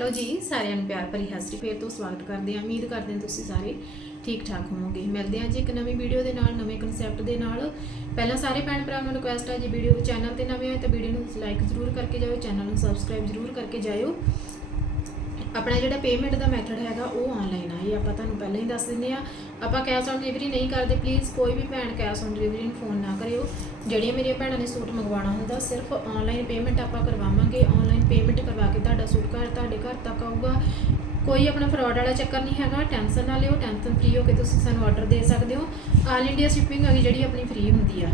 Hello ਜੀ, ਸਾਰਿਆਂ ਨੂੰ ਪਿਆਰ ਭਰੀ ਸਤਿ ਸ਼੍ਰੀ ਫੇਰ ਤੋਂ ਸਵਾਗਤ ਕਰਦੇ ਹਾਂ। ਉਮੀਦ ਕਰਦੇ ਹਾਂ ਤੁਸੀਂ ਸਾਰੇ ਠੀਕ ਠਾਕ ਹੋਵੋਗੇ। ਮਿਲਦੇ ਹਾਂ ਜੀ ਇੱਕ ਨਵੀਂ ਵੀਡੀਓ ਦੇ ਨਾਲ, ਨਵੇਂ ਕਨਸੈਪਟ ਦੇ ਨਾਲ। ਪਹਿਲਾਂ ਸਾਰੇ ਭੈਣ ਭਰਾਵਾਂ ਨੂੰ ਰਿਕੁਐਸਟ ਹੈ ਜੀ ਵੀਡੀਓ ਚੈਨਲ ਤੇ ਨਵੇਂ ਹੋਏ ਤਾਂ ਵੀਡੀਓ ਨੂੰ ਲਾਈਕ ਜ਼ਰੂਰ ਕਰਕੇ ਜਾਇਓ ਚੈਨਲ ਨੂੰ ਸਬਸਕ੍ਰਾਈਬ ਜ਼ਰੂਰ ਕਰਕੇ ਜਾਇਓ। ਆਪਣਾ ਜਿਹੜਾ ਪੇਮੈਂਟ ਦਾ ਮੈਥਡ ਹੈਗਾ, ਉਹ ਆਨਲਾਈਨ ਆ। ਇਹ ਆਪਾਂ ਤੁਹਾਨੂੰ ਪਹਿਲਾਂ ਹੀ ਦੱਸ ਦਿੰਦੇ ਆ ਆਪਾਂ ਕੈਸ਼ ਔਨ ਡਿਲੀਵਰੀ ਨਹੀਂ ਕਰਦੇ ਪਲੀਜ਼ ਕੋਈ ਵੀ ਭੈਣ ਕੈਸ਼ ਔਨ ਡਿਲੀਵਰੀ ਨੂੰ ਫੋਨ ਨਾ ਜਿਹੜੀਆਂ ਮੇਰੀਆਂ ਭੈਣਾਂ ਨੇ ਸੂਟ ਮੰਗਵਾਉਣਾ ਹੁੰਦਾ, ਸਿਰਫ ਆਨਲਾਈਨ ਪੇਮੈਂਟ ਆਪਾਂ ਕਰਵਾਵਾਂਗੇ। ਆਨਲਾਈਨ ਪੇਮੈਂਟ ਕਰਵਾ ਕੇ ਤੁਹਾਡਾ ਸੂਟ ਘਰ, ਤੁਹਾਡੇ ਘਰ ਤੱਕ ਆਊਗਾ। ਕੋਈ ਆਪਣਾ ਫਰਾਡ ਵਾਲਾ ਚੱਕਰ ਨਹੀਂ ਹੈਗਾ। ਟੈਨਸ਼ਨ ਨਾ ਲਿਓ ਟੈਨਸ਼ਨ ਫ੍ਰੀ ਹੋ ਕੇ ਤੁਸੀਂ ਸਾਨੂੰ ਆਰਡਰ ਦੇ ਸਕਦੇ ਹੋ। ਆਲ ਇੰਡੀਆ ਸ਼ਿਪਿੰਗ ਹੈਗੀ ਜਿਹੜੀ ਆਪਣੀ ਫ੍ਰੀ ਹੁੰਦੀ ਆ।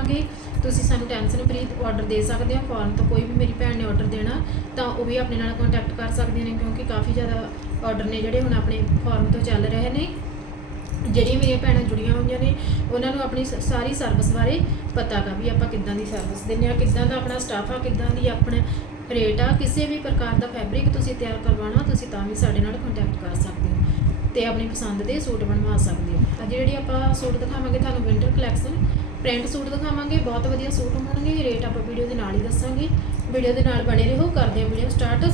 ਅੱਗੇ ਤੁਸੀਂ ਸਾਨੂੰ ਟੈਨਸ਼ਨ ਫ੍ਰੀ ਆਰਡਰ ਦੇ ਸਕਦੇ ਹੋ। ਫੋਰਨ ਤੋਂ ਕੋਈ ਵੀ ਮੇਰੀ ਭੈਣ ਨੇ ਆਰਡਰ ਦੇਣਾ, ਤਾਂ ਉਹ ਵੀ ਆਪਣੇ ਨਾਲ ਕੰਟੈਕਟ ਕਰ ਸਕਦੀਆਂ ਨੇ, ਕਿਉਂਕਿ ਕਾਫੀ ਜ਼ਿਆਦਾ ਆਰਡਰ ਨੇ ਜਿਹੜੇ ਹੁਣ ਆਪਣੇ ਫੋਰਨ ਤੋਂ ਚੱਲ ਰਹੇ ਨੇ। ਜਿਹੜੀਆਂ ਮੇਰੀਆਂ ਭੈਣਾਂ ਜੁੜੀਆਂ ਹੋਈਆਂ ਨੇ, ਉਹਨਾਂ ਨੂੰ ਆਪਣੀ ਸ- ਸਾਰੀ ਸਰਵਿਸ ਬਾਰੇ ਪਤਾ ਗਾ ਵੀ ਆਪਾਂ ਕਿੱਦਾਂ ਦੀ ਸਰਵਿਸ ਦਿੰਦੇ ਆ, ਕਿੱਦਾਂ ਦਾ ਆਪਣਾ ਸਟਾਫ ਆ, ਕਿੱਦਾਂ ਦੀ ਆਪਣਾ ਰੇਟ ਆ, ਕਿਸੇ ਵੀ ਪ੍ਰਕਾਰ ਦਾ ਫੈਬਰਿਕ ਤੁਸੀਂ ਤਿਆਰ ਕਰਵਾਉਣਾ, ਤੁਸੀਂ ਤਾਂ ਵੀ ਸਾਡੇ ਨਾਲ ਕੰਟੈਕਟ ਕਰ ਸਕਦੇ ਹੋ ਤੇ ਆਪਣੀ ਪਸੰਦ ਦੇ ਸੂਟ ਬਣਵਾ ਸਕਦੇ ਹੋ। ਅੱਜ ਜਿਹੜੀ ਆਪਾਂ ਸੂਟ ਦਿਖਾਵਾਂਗੇ, ਤੁਹਾਨੂੰ ਵਿੰਟਰ ਕਲੈਕਸ਼ਨ ਪ੍ਰਿੰਟ ਸੂਟ ਦਿਖਾਵਾਂਗੇ, ਬਹੁਤ ਵਧੀਆ ਸੂਟ ਹੋਣਗੇ ਰੇਟ ਆਪਾਂ ਵੀਡੀਓ ਦੇ ਨਾਲ ਹੀ ਦੱਸਾਂਗੇ। ਵੀਡੀਓ ਦੇ ਨਾਲ ਬਣੇ ਰਹੋ, ਕਰਦੇ ਹਾਂ ਵੀਡੀਓ ਸਟਾਰਟ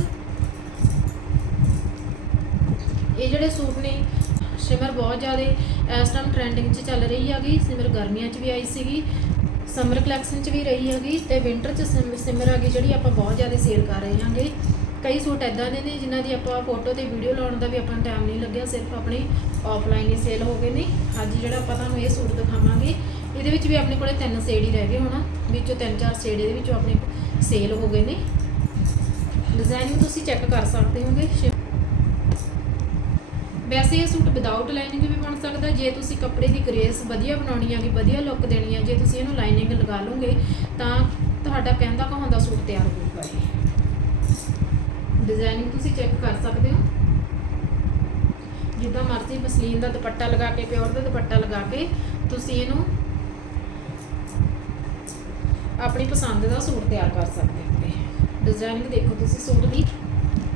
ਇਹ ਜਿਹੜੇ ਸੂਟ ਨੇ ਸ਼ਿਮਰ ਬਹੁਤ ਜ਼ਿਆਦਾ ਇਸ ਟਾਈਮ ਟ੍ਰੈਂਡਿੰਗ 'ਚ ਚੱਲ ਰਹੀ ਹੈਗੀ। ਸਿਮਰ ਗਰਮੀਆਂ 'ਚ ਵੀ ਆਈ ਸੀਗੀ ਸਮਰ ਕਲੈਕਸ਼ਨ 'ਚ ਵੀ ਰਹੀ ਹੈਗੀ ਤੇ ਵਿੰਟਰ 'ਚ ਸਿਮ- ਸਿਮਰ ਹੈਗੀ ਜਿਹੜੀ ਆਪਾਂ ਬਹੁਤ ਜ਼ਿਆਦਾ ਸੇਲ ਕਰ ਰਹੇ ਹਾਂਗੇ। ਕਈ ਸੂਟ ਐਦਾਂ ਦੇ ਨੇ ਜਿਨ੍ਹਾਂ ਦੀ ਆਪਾਂ ਫੋਟੋ ਤੇ ਵੀਡੀਓ ਲਾਉਣ ਦਾ ਵੀ ਆਪਾਂ ਨੂੰ ਟਾਈਮ ਨਹੀਂ ਲੱਗਿਆ, ਸਿਰਫ ਆਪਣੇ ਆਫਲਾਈਨ ਹੀ ਸੇਲ ਹੋ ਗਏ ਨੇ। ਅੱਜ ਜਿਹੜਾ ਆਪਾਂ ਤੁਹਾਨੂੰ ਇਹ ਸੂਟ ਦਿਖਾਵਾਂਗੇ, ਇਹਦੇ ਵਿੱਚ ਵੀ ਆਪਣੇ ਕੋਲੇ ਤਿੰਨ ਸੇਡ ਹੀ ਰਹਿ ਗਏ ਹੋਣਾ। ਵਿੱਚੋਂ ਤਿੰਨ ਚਾਰ ਸੇਡ ਇਹਦੇ ਵਿੱਚੋਂ ਆਪਣੇ ਸੇਲ ਹੋ ਗਏ ਨੇ। ਡਿਜ਼ਾਈਨਿੰਗ ਤੁਸੀਂ ਚੈੱਕ ਕਰ ਸਕਦੇ ਹੋਗੇ ਵੈਸੇ ਇਹ ਸੂਟ ਵਿਦਆਊਟ ਲਾਈਨਿੰਗ ਵੀ ਬਣ ਸਕਦਾ, ਜੇ ਤੁਸੀਂ ਕੱਪੜੇ ਦੀ ਗ੍ਰੇਸ ਵਧੀਆ ਬਣਾਉਣੀ ਹੈਗੀ ਵਧੀਆ ਲੁੱਕ ਦੇਣੀ ਹੈ ਜੇ ਤੁਸੀਂ ਇਹਨੂੰ ਲਾਈਨਿੰਗ ਲਗਾ ਲਓਗੇ, ਤਾਂ ਤੁਹਾਡਾ ਕਹਿੰਦਾ ਕਹਾਉਂਦਾ ਸੂਟ ਤਿਆਰ ਹੋਊਗਾ? ਇਹ ਡਿਜ਼ਾਈਨਿੰਗ ਤੁਸੀਂ ਚੈੱਕ ਕਰ ਸਕਦੇ ਹੋ। ਜਿੱਦਾਂ ਮਰਜ਼ੀ ਮਸਲੀਨ ਦਾ ਦੁਪੱਟਾ ਲਗਾ ਕੇ, ਪਿਓਰ ਦਾ ਦੁਪੱਟਾ ਲਗਾ ਕੇ, ਤੁਸੀਂ ਇਹਨੂੰ ਆਪਣੀ ਪਸੰਦ ਦਾ ਸੂਟ ਤਿਆਰ ਕਰ ਸਕਦੇ ਹੋ। ਡਿਜ਼ਾਈਨਿੰਗ ਦੇਖੋ ਤੁਸੀਂ ਸੂਟ ਦੀ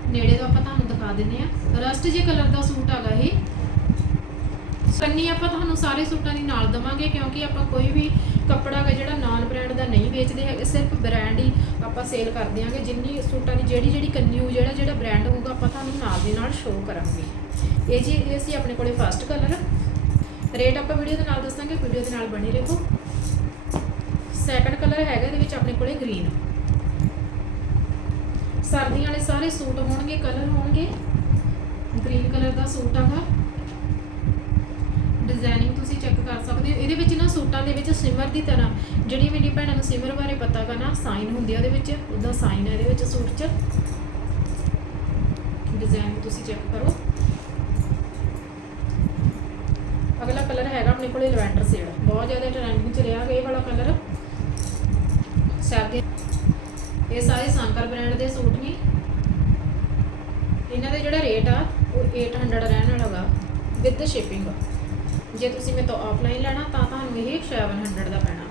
ਨੇੜੇ ਤੋਂ ਆਪਾਂ ਤੁਹਾਨੂੰ ਦਿਖਾ ਦਿੰਨੇ ਆ ਰਸਟ ਜੇ ਕਲਰ ਦਾ ਸੂਟ ਹੈਗਾ ਇਹ। ਸੰਨੀ ਆਪਾਂ ਤੁਹਾਨੂੰ ਸਾਰੇ ਸੂਟਾਂ ਦੀ ਨਾਲ ਦਵਾਂਗੇ ਕਿਉਂਕਿ ਆਪਾਂ ਕੋਈ ਵੀ ਕੱਪੜਾ ਹੈਗਾ ਜਿਹੜਾ ਨਾਨ ਬ੍ਰਾਂਡ ਦਾ ਨਹੀਂ ਵੇਚਦੇ ਹੈਗੇ ਸਿਰਫ ਬ੍ਰਾਂਡ ਹੀ ਆਪਾਂ ਸੇਲ ਕਰਦੇ ਆਂਗੇ ਜਿੰਨੀ ਸੂਟਾਂ ਦੀ ਜਿਹੜੀ ਜਿਹੜੀ ਕੰਨੀ ਜਿਹੜਾ ਜਿਹੜਾ ਬ੍ਰਾਂਡ ਹੋਊਗਾ ਆਪਾਂ ਤੁਹਾਨੂੰ ਨਾਲ ਦੇ ਨਾਲ ਸ਼ੋਅ ਕਰਾਂਗੇ। ਇਹ ਜੀ, ਇਹ ਸੀ ਆਪਣੇ ਕੋਲੇ ਫਸਟ ਕਲਰ ਰੇਟ ਆਪਾਂ ਵੀਡੀਓ ਦੇ ਨਾਲ ਦੱਸਾਂਗੇ ਵੀਡੀਓ ਦੇ ਨਾਲ ਬਣੇ ਰਹੋ। ਸੈਕੰਡ ਕਲਰ ਹੈਗਾ ਇਹਦੇ ਵਿੱਚ ਆਪਣੇ ਕੋਲੇ ਗ੍ਰੀਨ ਸਰਦੀਆਂ ਵਾਲੇ ਸਾਰੇ ਸੂਟ ਹੋਣਗੇ ਕਲਰ ਹੋਣਗੇ। ਗ੍ਰੀਨ ਕਲਰ ਦਾ ਸੂਟ ਆਗਾ ਡਿਜ਼ਾਈਨਿੰਗ ਤੁਸੀਂ ਚੈੱਕ ਕਰ ਸਕਦੇ ਹੋ। ਇਹਦੇ ਵਿੱਚ ਨਾ ਸੂਟਾਂ ਦੇ ਵਿੱਚ ਸਿਮਰ ਦੀ ਤਰ੍ਹਾਂ, ਜਿਹੜੀ ਮੇਰੀ ਭੈਣਾਂ ਨੂੰ ਸਿਮਰ ਬਾਰੇ ਪਤਾ ਗਾ ਨਾ ਸਾਈਨ ਹੁੰਦੀ ਆ ਉਹਦੇ ਵਿੱਚ। ਉਹਦਾ ਸਾਈਨ ਹੈ ਇਹਦੇ ਵਿੱਚ ਸੂਟ 'ਚ। ਡਿਜ਼ਾਈਨ ਤੁਸੀਂ ਚੈੱਕ ਕਰੋ। ਅਗਲਾ ਕਲਰ ਹੈਗਾ ਆਪਣੇ ਕੋਲੇ ਲਵੈਂਡਰ ਸ਼ੇਡ ਬਹੁਤ ਜ਼ਿਆਦਾ ਟ੍ਰੈਂਡਿੰਗ 'ਚ ਰਿਹਾ ਗਾ ਇਹ ਵਾਲਾ ਕਲਰ ਸਰਦੀ ਇਹ ਸਾਰੇ ਸ਼ੰਕਰ ਬ੍ਰਾਂਡ ਦੇ ਸੂਟ ਨੇ। ਇਹਨਾਂ ਦੇ ਜਿਹੜਾ ਰੇਟ ਆ, ਉਹ 800 ਰਹਿਣ ਵਾਲਾ ਵਾ ਵਿਦ ਸ਼ਿਪਿੰਗ ਜੇ ਤੁਸੀਂ ਮੇਰੇ ਤੋਂ ਆਫਲਾਈਨ ਲੈਣਾ, ਤਾਂ ਤੁਹਾਨੂੰ ਇਹ 700 ਦਾ ਪੈਣਾ। ਵਾ।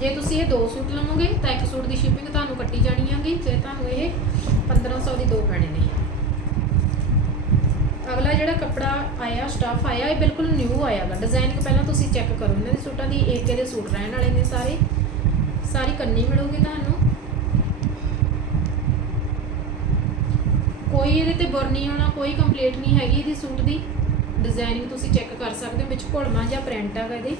ਜੇ ਤੁਸੀਂ ਇਹ ਦੋ ਸੂਟ ਲਵੋਗੇ, ਤਾਂ ਇੱਕ ਸੂਟ ਦੀ ਸ਼ਿਪਿੰਗ ਤੁਹਾਨੂੰ ਕੱਟੀ ਜਾਣੀ ਆਗੀ ਤੇ ਤੁਹਾਨੂੰ ਇਹ 1500 ਦੀ ਦੋ ਪੈਣੇ ਨੇ। ਅਗਲਾ ਜਿਹੜਾ ਕੱਪੜਾ ਆਇਆ ਸਟਾਫ ਆਇਆ, ਇਹ ਬਿਲਕੁਲ ਨਿਊ ਆਇਆਗਾ ਡਿਜ਼ਾਈਨਿੰਗ ਪਹਿਲਾਂ ਤੁਸੀਂ ਚੈੱਕ ਕਰੋ, ਇਹਨਾਂ ਦੇ ਸੂਟਾਂ ਦੀ ਏਕੇ ਦੇ ਸੂਟ ਰਹਿਣ ਵਾਲੇ ਨੇ ਸਾਰੇ। ਸਾਰੀ ਕੰਨੀ ਮਿਲੂਗੀ ਤੁਹਾਨੂੰ। ਕੋਈ ਇਹਦੇ ਤੇ ਬੁਰ ਨਹੀਂ ਹੋਣਾ, ਕੋਈ ਕੰਪਲੀਟ ਨਹੀਂ ਹੈਗੀ ਇਹਦੀ ਸੂਟ ਦੀ। ਡਿਜ਼ਾਈਨਿੰਗ ਤੁਸੀਂ ਚੈੱਕ ਕਰ ਸਕਦੇ ਹੋ, ਵਿੱਚ ਘੋਲਮਾ ਜਾਂ ਪ੍ਰਿੰਟ ਹੈਗਾ ਇਹਦੇ।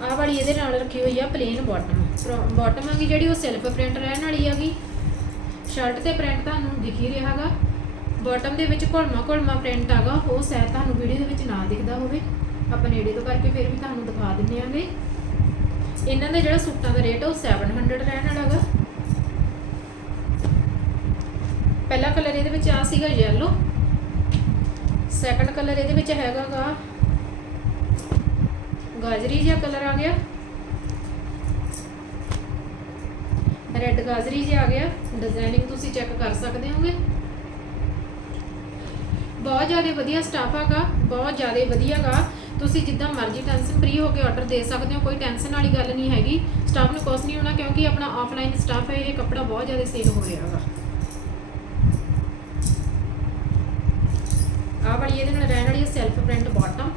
ਆਹ ਵਾਲੀ ਇਹਦੇ ਨਾਲ ਰੱਖੀ ਹੋਈ ਆ ਪਲੇਨ ਬਾਟਮ ਬਾਟਮ ਹੈਗੀ ਜਿਹੜੀ ਉਹ ਸੈਲਫ ਪ੍ਰਿੰਟ ਰਹਿਣ ਵਾਲੀ ਹੈਗੀ ਸ਼ਰਟ ਤੇ ਪ੍ਰਿੰਟ ਤੁਹਾਨੂੰ ਦਿਖ ਹੀ ਰਿਹਾ ਹੈਗਾ ਬਾਟਮ ਦੇ ਵਿੱਚ ਘੁਲਮਾ ਘੁਲਮਾ ਪ੍ਰਿੰਟ ਹੈਗਾ ਉਹ ਸ਼ਾਇਦ ਤੁਹਾਨੂੰ ਵੀਡੀਓ ਦੇ ਵਿੱਚ ਨਾ ਦਿਖਦਾ ਹੋਵੇ। ਆਪਾਂ ਨੇੜੇ ਤੋਂ ਕਰਕੇ ਫਿਰ ਵੀ ਤੁਹਾਨੂੰ ਦਿਖਾ ਦਿੰਨੇ ਆਂਗੇ। ਇਹਨਾਂ ਦਾ ਜਿਹੜਾ ਸੂਟਾਂ ਦਾ ਰੇਟ ਉਹ 700 ਰਹਿਣ ਵਾਲਾ ਹੈਗਾ ਪਹਿਲਾ ਕਲਰ ਇਹਦੇ ਵਿੱਚ ਆ ਸੀਗਾ yellow ਸੈਕੰਡ ਕਲਰ ਇਹਦੇ ਵਿੱਚ ਹੈਗਾਗਾ ਗਾਜਰੀ ਜਿਹਾ ਕਲਰ ਆ ਗਿਆ। ਰੈੱਡ ਗਾਜਰੀ ਜਿਹਾ ਆ ਗਿਆ। ਡਿਜ਼ਾਈਨਿੰਗ ਤੁਸੀਂ ਚੈੱਕ ਕਰ ਸਕਦੇ ਹੋਗੇ। ਬਹੁਤ ਜ਼ਿਆਦਾ ਵਧੀਆ ਸਟਾਫ ਹੈਗਾ, ਬਹੁਤ ਜ਼ਿਆਦਾ ਵਧੀਆ ਵਧੀਆਗਾ ਤੁਸੀਂ ਜਿੱਦਾਂ ਮਰਜ਼ੀ ਟੈਨਸ਼ਨ ਫ੍ਰੀ ਹੋ ਕੇ ਆਰਡਰ ਦੇ ਸਕਦੇ ਹੋ, ਕੋਈ ਟੈਨਸ਼ਨ ਵਾਲੀ ਗੱਲ ਨਹੀਂ ਹੈਗੀ। ਸਟਾਫ ਨੂੰ ਕੁਛ ਨਹੀਂ ਹੋਣਾ ਕਿਉਂਕਿ ਆਪਣਾ ਆਫਲਾਈਨ ਸਟਾਫ ਹੈ, ਇਹ ਕੱਪੜਾ ਬਹੁਤ ਜ਼ਿਆਦਾ ਸੇਲ ਹੋ ਰਿਹਾ ਹੈਗਾ ਆਹ ਵਾਲੀ ਇਹਦੇ ਨਾਲ ਰਹਿਣ ਵਾਲੀ ਹੈ ਸੈਲਫ ਪ੍ਰਿੰਟ ਬਾਟਮ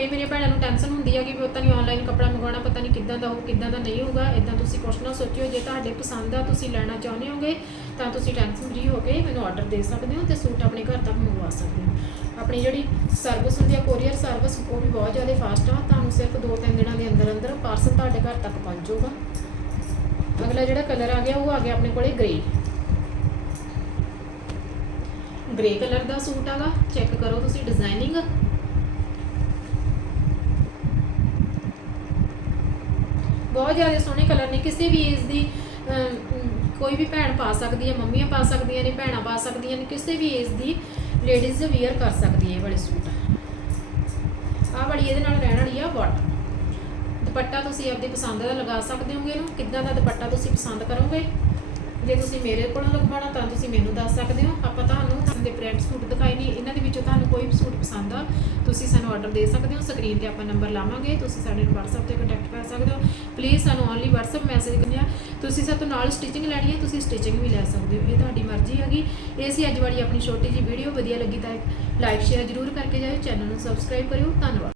ਕਈ ਮੇਰੀਆਂ ਭੈਣਾਂ ਨੂੰ ਟੈਨਸ਼ਨ ਹੁੰਦੀ ਆ ਕਿ ਵੀ ਪਤਾ ਨਹੀਂ ਆਨਲਾਈਨ ਕੱਪੜਾ ਮੰਗਵਾਉਣਾ, ਪਤਾ ਨਹੀਂ ਕਿੱਦਾਂ ਦਾ ਹੋਊ, ਕਿੱਦਾਂ ਦਾ ਨਹੀਂ ਹੋਊਗਾ ਇਦਾਂ ਤੁਸੀਂ ਕੁਛ ਨਾ ਸੋਚਿਓ, ਜੇ ਤੁਹਾਡੇ ਪਸੰਦ ਆ ਤੁਸੀਂ ਲੈਣਾ ਚਾਹੁੰਦੇ ਹੋਗੇ, ਤਾਂ ਤੁਸੀਂ ਟੈਨਸ਼ਨ ਫ੍ਰੀ ਹੋ ਕੇ ਮੈਨੂੰ ਆਰਡਰ ਦੇ ਸਕਦੇ ਹੋ ਤੇ ਸੂਟ ਆਪਣੇ ਘਰ ਤੱਕ ਮੰਗਵਾ ਸਕਦੇ ਹੋ। ਆਪਣੀ ਜਿਹੜੀ ਸਰਵਿਸ ਹੁੰਦੀ ਆ ਕੋਰੀਅਰ ਸਰਵਿਸ ਉਹ ਵੀ ਬਹੁਤ ਜ਼ਿਆਦਾ ਫਾਸਟ ਆ, ਤੁਹਾਨੂੰ ਸਿਰਫ 2-3 ਦਿਨਾਂ ਦੇ ਅੰਦਰ ਅੰਦਰ ਪਾਰਸਲ ਤੁਹਾਡੇ ਘਰ ਤੱਕ ਪਹੁੰਚ ਜਾਊਗਾ। ਅਗਲਾ ਜਿਹੜਾ ਕਲਰ ਆ ਗਿਆ, ਉਹ ਆ ਗਿਆ ਆਪਣੇ ਕੋਲੇ ਗ੍ਰੇ ਗ੍ਰੇ ਕਲਰ ਦਾ ਸੂਟ ਆਗਾ ਚੈੱਕ ਕਰੋ ਤੁਸੀਂ ਡਿਜ਼ਾਈਨਿੰਗ ਬਹੁਤ ਜ਼ਿਆਦਾ ਸੋਹਣੇ ਕਲਰ ਨੇ। ਕਿਸੇ ਵੀ ਏਜ ਦੀ ਕੋਈ ਵੀ ਭੈਣ ਪਾ ਸਕਦੀ ਹੈ, ਮੰਮੀਆਂ ਪਾ ਸਕਦੀਆਂ ਨੇ, ਭੈਣਾਂ ਪਾ ਸਕਦੀਆਂ ਨੇ, ਕਿਸੇ ਵੀ ਏਜ ਦੀ ਲੇਡੀਜ਼ ਵੇਅਰ ਕਰ ਸਕਦੀ ਹੈ ਇਹ ਵਾਲੇ ਸੂਟ। ਆਹ ਵਾਲੀ ਇਹਦੇ ਨਾਲ ਰਹਿਣ ਵਾਲੀ ਆ ਬਾਟਮ ਦੁਪੱਟਾ ਤੁਸੀਂ ਆਪਦੀ ਪਸੰਦ ਦਾ ਲਗਾ ਸਕਦੇ ਹੋਗੇ ਇਹਨੂੰ। ਕਿੱਦਾਂ ਦਾ ਦੁਪੱਟਾ ਤੁਸੀਂ ਪਸੰਦ ਕਰੋਗੇ? ਜੇ ਤੁਸੀਂ ਮੇਰੇ ਕੋਲੋਂ ਲਗਵਾਉਣਾ ਤਾਂ ਤੁਸੀਂ ਮੈਨੂੰ ਦੱਸ ਸਕਦੇ ਹੋ। ਆਪਾਂ ਤੁਹਾਨੂੰ ਤੁਹਾਨੂੰ ਪ੍ਰਿੰਟ ਸੂਟ ਦਿਖਾਏ ਨੇ ਇਹਨਾਂ ਦੇ ਵਿੱਚੋਂ ਤੁਹਾਨੂੰ ਕੋਈ ਵੀ ਸੂਟ ਪਸੰਦ ਆ, ਤੁਸੀਂ ਸਾਨੂੰ ਆਰਡਰ ਦੇ ਸਕਦੇ ਹੋ। ਸਕਰੀਨ ਤੇ ਆਪਾਂ ਨੰਬਰ ਲਾਵਾਂਗੇ, ਤੁਸੀਂ ਸਾਡੇ ਨਾਲ WhatsApp ਤੇ ਕੰਟੈਕਟ ਕਰ ਸਕਦੇ ਹੋ। ਪਲੀਜ਼ ਸਾਨੂੰ ਓਨਲੀ WhatsApp ਮੈਸੇਜ ਕਰਨਾ। ਤੁਸੀਂ ਸਾਡੇ ਨਾਲ ਸਟਿਚਿੰਗ ਲੈਣੀ ਹੈ, ਤੁਸੀਂ ਸਟਿਚਿੰਗ ਵੀ ਲੈ ਸਕਦੇ ਹੋ। ਇਹ ਤੁਹਾਡੀ ਮਰਜ਼ੀ ਹੈਗੀ। ਇਹ ਸੀ ਅੱਜ ਵਾਲੀ ਆਪਣੀ ਛੋਟੀ ਜੀ ਵੀਡੀਓ ਵਧੀਆ ਲੱਗੀ ਤਾਂ ਲਾਈਕ ਸ਼ੇਅਰ ਜ਼ਰੂਰ ਕਰਕੇ ਜਾਇਓ। ਚੈਨਲ ਨੂੰ ਸਬਸਕ੍ਰਾਈਬ ਕਰਿਓ। ਧੰਨਵਾਦ।